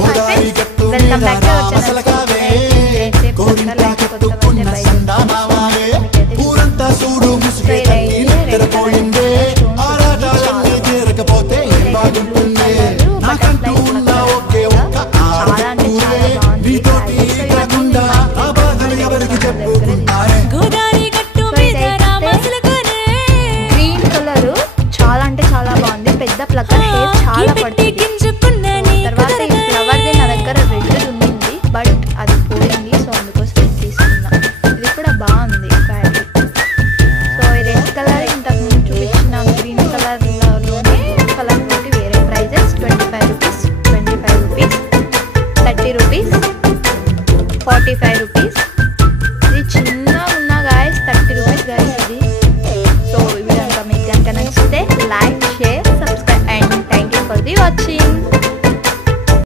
Welcome back to our channel. Green colour చాలా అంటే చాలా బాగుంది. పెద్ద ప్లక్కర్ హెయిర్ చాలా పడుతుంది. తర్వాత ఈ ఫ్లవర్ ది నా దగ్గర రెడ్ ఉంది, బట్ అది పోయింది. సో అందుకోసం తీసుకున్నా. ఇది కూడా బాగుంది క్వాలిటీ. సో ఈ రెడ్ కలర్ ఇంతకు ముందు చూపించిన గ్రీన్ కలర్ లోనే కలర్ తోటి వేరే prices 25 rupees, 25 rupees, 30 rupees, 45 rupees.